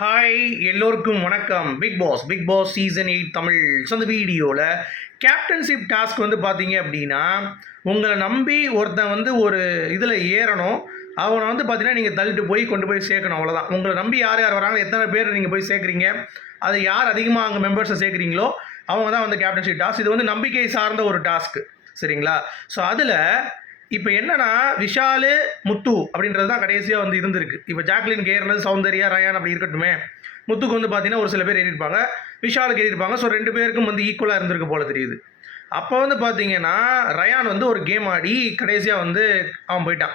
Hi எல்லோருக்கும் வணக்கம். Bigg Boss season 8 Tamil. So அந்த வீடியோவில் கேப்டன்ஷிப் டாஸ்க் வந்து பார்த்தீங்க அப்படின்னா, உங்களை நம்பி ஒருத்தன் வந்து ஒரு இதில் ஏறணும். அவனை வந்து பார்த்தீங்கன்னா நீங்கள் தள்ளிட்டு போய் கொண்டு போய் சேர்க்கணும், அவ்வளோதான். உங்களை நம்பி யார் யார் வராங்க, எத்தனை பேர் நீங்கள் போய் சேர்க்குறீங்க, அது யார் அதிகமாக அங்கே மெம்பர்ஸை சேர்க்குறீங்களோ அவங்க தான் வந்து கேப்டன்ஷிப் டாஸ்க். இது வந்து நம்பிக்கை சார்ந்த ஒரு டாஸ்க்கு, சரிங்களா? ஸோ அதில் இப்போ என்னன்னா, விஷாலு முத்து அப்படின்றது தான் கடைசியாக வந்து இருந்திருக்கு. இப்போ ஜாக்லினுக்கு ஏறினது சௌந்தர்யா, ரயான் அப்படி இருக்கட்டுமே. முத்துக்கு வந்து பார்த்தீங்கன்னா ஒரு சில பேர் ஏறியிருப்பாங்க, விஷாலுக்கு ஏறியிருப்பாங்க. ஸோ 2 பேருக்கும் வந்து ஈக்குவலாக இருந்திருக்கு போல தெரியுது. அப்போ வந்து பார்த்தீங்கன்னா ரயான் வந்து ஒரு கேம் ஆடி கடைசியாக வந்து அவன் போயிட்டான்,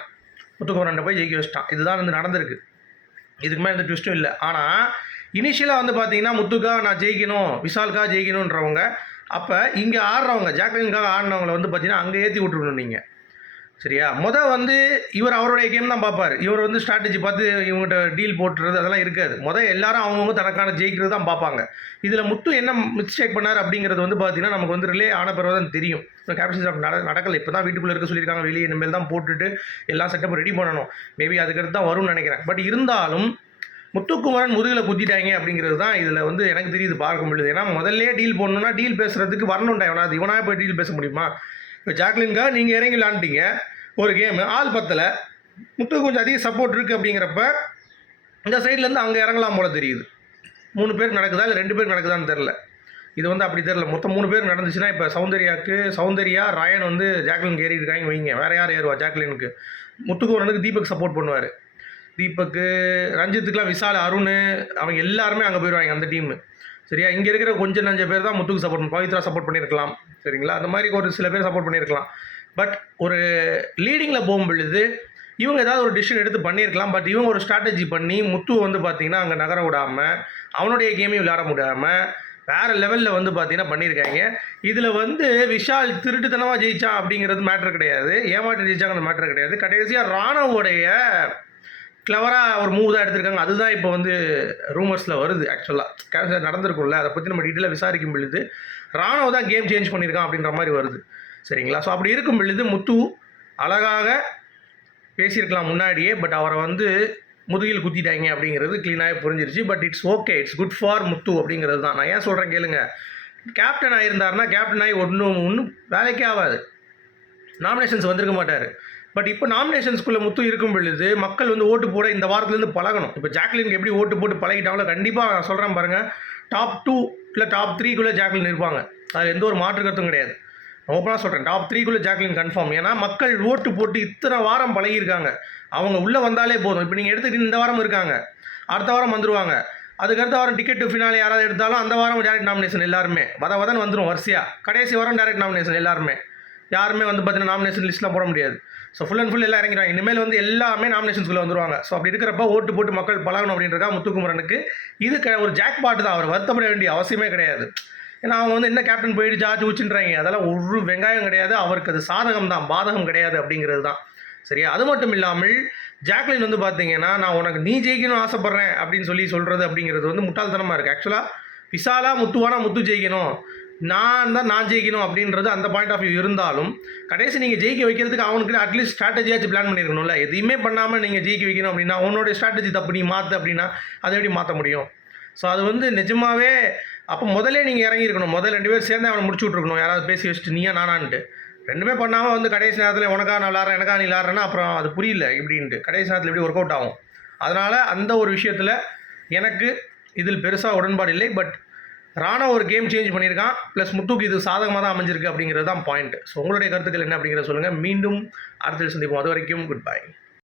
முத்துக்குமரன் போய் ஜெயிக்க வச்சிட்டான். இதுதான் வந்து நடந்திருக்கு. இதுக்கு மேலே எந்த ட்விஸ்ட்டும் இல்லை. ஆனால் இனிஷியலாக வந்து பார்த்தீங்கன்னா முத்துக்காக நான் ஜெயிக்கணும், விஷாலுக்காக ஜெயிக்கணுன்றவங்க, அப்போ இங்கே ஆடுறவங்க ஜாக்லினுக்காக ஆடினவங்களை வந்து பார்த்தீங்கன்னா அங்கே ஏற்றி விட்டுருக்கணும் நீங்கள், சரியா? வந்து இவர் அவருடைய கேம் தான் பார்ப்பார். இவர் வந்து ஸ்ட்ராட்டஜி பார்த்து இவங்ககிட்ட டீல் போட்டுறது அதெல்லாம் இருக்காது. எல்லாரும் அவங்கவுங்க தனக்கான ஜெயிக்கிறது தான் பார்ப்பாங்க. இதில் முத்து என்ன மிஸ்டேக் பண்ணார் அப்படிங்கிறது வந்து பார்த்தீங்கன்னா நமக்கு வந்து ரிலே ஆன பிறகு தான் தெரியும். கேப்டன்ஷிப் நடக்கலை. இப்போ தான் வீட்டுக்குள்ளே இருக்க சொல்லியிருக்காங்க. வெளியே இனிமேல் தான் போட்டுட்டு எல்லா செட்டப்பும் ரெடி பண்ணணும். மேபி அதுக்கடுத்து தான் வரும்னு நினைக்கிறேன். பட் இருந்தாலும் முத்துக்குமரன் முதுகில் குத்திட்டாங்க அப்படிங்கிறது தான் இதில் வந்து எனக்கு தெரியுது, பார்க்க முடியுது. ஏன்னா முதல்ல டீல் போடணுன்னா டீல் பேசுகிறதுக்கு வரணும்டா. இவனாக போய் டீல் பேச முடியுமா? இப்போ ஜாக்லின்காக நீங்கள் இறங்கி விளாண்டிங்க ஒரு கேமு, ஆள் பத்தலை, முத்து கொஞ்சம் அதிக சப்போர்ட் இருக்குது அப்படிங்கிறப்ப இந்த சைட்லேருந்து அங்கே இறங்கலாம் போல தெரியுது. 3 பேருக்கு நடக்குதா இல்லை 2 பேருக்கு நடக்குதான்னு தெரில. இது வந்து அப்படி தெரில. மொத்தம் 3 பேருக்கு நடந்துச்சுன்னா இப்போ சௌந்தர்யா ராயன் வந்து ஜாக்லினுக்கு ஏறி இருக்காங்க வைங்க. வேறு யார் ஏறுவா ஜாக்லினுக்கு? முத்துக்குமரனுக்கு தீபக் சப்போர்ட் பண்ணுவார். தீபக்கு, ரஞ்சித்துக்குலாம் விஷால், அருண், அவங்க எல்லாருமே அங்கே போயிடுவாங்க அந்த டீமு, சரியா? இங்கே இருக்கிற கொஞ்சம் நஞ்ச பேர் தான் முத்துக்கு சப்போர்ட் பண்ணி, பவித்ரா சப்போர்ட் பண்ணியிருக்கலாம், சரிங்களா? அந்த மாதிரி ஒரு சில பேர் சப்போர்ட் பண்ணியிருக்கலாம். பட் ஒரு லீடிங்கில் போகும் பொழுது இவங்க ஏதாவது ஒரு டிசிஷன் எடுத்து பண்ணியிருக்கலாம். பட் இவங்க ஒரு ஸ்ட்ராட்டஜி பண்ணி முத்து வந்து பார்த்திங்கன்னா அங்கே நகர விடாமல், அவனுடைய கேமையும் விளையாட முடியாமல் வேறு லெவலில் வந்து பார்த்திங்கன்னா பண்ணியிருக்காங்க. இதில் வந்து விஷால் திருட்டுத்தனமாக ஜெயிச்சான் அப்படிங்கிறது மேட்ரு கிடையாது, ஏமாற்றி ஜெயிச்சாங்க மேட்ரு கிடையாது. கடைசியாக ராணவோடைய கிளவராக ஒரு மூவ் தான் எடுத்திருக்காங்க. அதுதான் இப்போ வந்து ரூமர்ஸில் வருது. ஆக்சுவலாக நடந்திருக்கும்ல, அதை பற்றி நம்ம டீட்டெயிலாக விசாரிக்கும் பொழுது ராணவ் தான் கேம் சேஞ்ச் பண்ணியிருக்கான் அப்படின்ற மாதிரி வருது, சரிங்களா? ஸோ அப்படி இருக்கும் பொழுது முத்து அழகாக பேசியிருக்கலாம் முன்னாடியே. பட் அவரை வந்து முதுகில் குத்திட்டாங்க அப்படிங்கிறது க்ளீனாகவே புரிஞ்சிருச்சு. But it's okay, it's good for Muthu அப்படிங்கிறது தான். நான் ஏன் சொல்கிறேன் கேளுங்க. கேப்டன் ஆகியிருந்தாருன்னா கேப்டன் ஆகி ஒன்றும் வேலைக்கே ஆகாது, நாமினேஷன்ஸ் வந்திருக்க மாட்டார். பட் இப்போ நாமினேஷன்ஸ்குள்ளே முத்து இருக்கும் பொழுது மக்கள் வந்து ஓட்டு போட இந்த வாரத்துலேருந்து பழகணும். இப்போ ஜாக்லினுக்கு எப்படி ஓட்டு போட்டு பழகிட்டாங்களோ கண்டிப்பாக நான் சொல்கிறேன் பாருங்கள், டாப் 2 இல்லை டாப் 3க்குள்ளே ஜாக்லின் இருப்பாங்க. அதில் எந்த ஒரு மாற்று கருத்தும் கிடையாது. ஓப்பனாக சொல்கிறேன், டாப் 3க்குள்ளே ஜாக்லின் கன்ஃபார்ம். ஏன்னா மக்கள் ஓட்டு போட்டு இத்தனை வாரம் பழகியிருக்காங்க. அவங்க உள்ளே வந்தாலே போதும். இப்போ நீங்கள் எடுத்துக்கிட்டு இந்த வாரம் இருக்காங்க, அடுத்த வாரம் வந்துடுவாங்க, அதுக்கடுத்த வாரம் டிக்கெட் ஃபினாலே யாராவது எடுத்தாலும் அந்த வாரம் டேரக்ட் நாமினேஷன் எல்லாருமே வதன் வந்துடும் வரிசையாக. கடைசி வாரம் டேரக்ட் நாமினேஷன் எல்லாருமே. யாருமே வந்து பார்த்தீங்கன்னா நாமினேஷன் லிஸ்ட்லாம் போட முடியாது. ஸோ ஃபுல் அண்ட் ஃபுல் எல்லாம் இறங்கிடுவாங்க. இனிமேல் வந்து எல்லாமே நாமினேஷன்ஸ்குள்ளே வந்துடுவாங்க. ஸோ அப்படி இருக்கிறப்ப ஓட்டு போட்டு மக்கள் பழகணும் அப்படின்றக்கா முத்துக்குமரனுக்கு இது ஒரு ஜாக் பாட்டு தான். அவர் வருத்தப்பட வேண்டிய அவசியமே கிடையாது. ஏன்னா அவங்க வந்து என்ன கேப்டன் போயிட்டு ஜார்ஜ் ஊச்சுன்றாங்க, அதெல்லாம் ஒரு வெங்காயம் கிடையாது. அவருக்கு அது சாதகம் தான், பாதகம் கிடையாது அப்படிங்கிறது தான், சரியா? அது மட்டும் இல்லாமல் ஜாக்லின் வந்து பார்த்தீங்கன்னா நான் உனக்கு நீ ஜெயிக்கணும் ஆசைப்பட்றேன் அப்படின்னு சொல்கிறது அப்படிங்கிறது வந்து முட்டாள்தனமாக இருக்குது. ஆக்சுவலாக விசாலா முத்துவானா முத்து ஜெயிக்கணும், நான் ஜெயிக்கணும் அப்படின்றது அந்த பாயிண்ட் ஆஃப் வியூ இருந்தாலும் கடைசி நீங்கள் ஜெயிக்க வைக்கிறதுக்கு அவனுக்கு அட்லீஸ்ட் ஸ்ட்ராட்டஜியாச்சும் பிளான் பண்ணியிருக்கணும்ல. எதையுமே பண்ணாமல் நீங்கள் ஜெயிக்க வைக்கணும் அப்படின்னா உன்னோடைய ஸ்ட்ராட்டஜி தப்பு, நீ மாற்று அப்படின்னா அதை எப்படி மாற்ற முடியும்? ஸோ அது வந்து நிஜமாகவே அப்போ முதல்ல நீங்கள் இறங்கியிருக்கணும். 2 பேர் சேர்ந்து அவனை முடிச்சு விட்ருக்கணும். யாராவது பேசி வச்சுட்டு நீயா நானான்ட்டு 2மே பண்ணாமல் வந்து கடைசி நேரத்தில் உனக்கா நான் விளாட்றேன் எனக்கா நீ விளாட்றேன்னா அப்புறம் அது புரியல இப்படின்ட்டு கடைசி நேரத்தில் எப்படி ஒர்க் அவுட் ஆகும். அதனால் அந்த ஒரு விஷயத்தில் எனக்கு இதில் பெருசாக உடன்பாடு இல்லை. பட் ராணா ஒரு கேம் சேஞ்ச் பண்ணியிருக்கான், ப்ளஸ் முத்துக்கு இது சாதகமாக தான் அமைஞ்சிருக்கு அப்படிங்கிறது தான் பாயிண்ட். ஸோ உங்களுடைய கருத்துக்கள் என்ன அப்படிங்கிறத சொல்லுங்கள். மீண்டும் அடுத்த சந்திப்போம். அது வரைக்கும் குட் பை.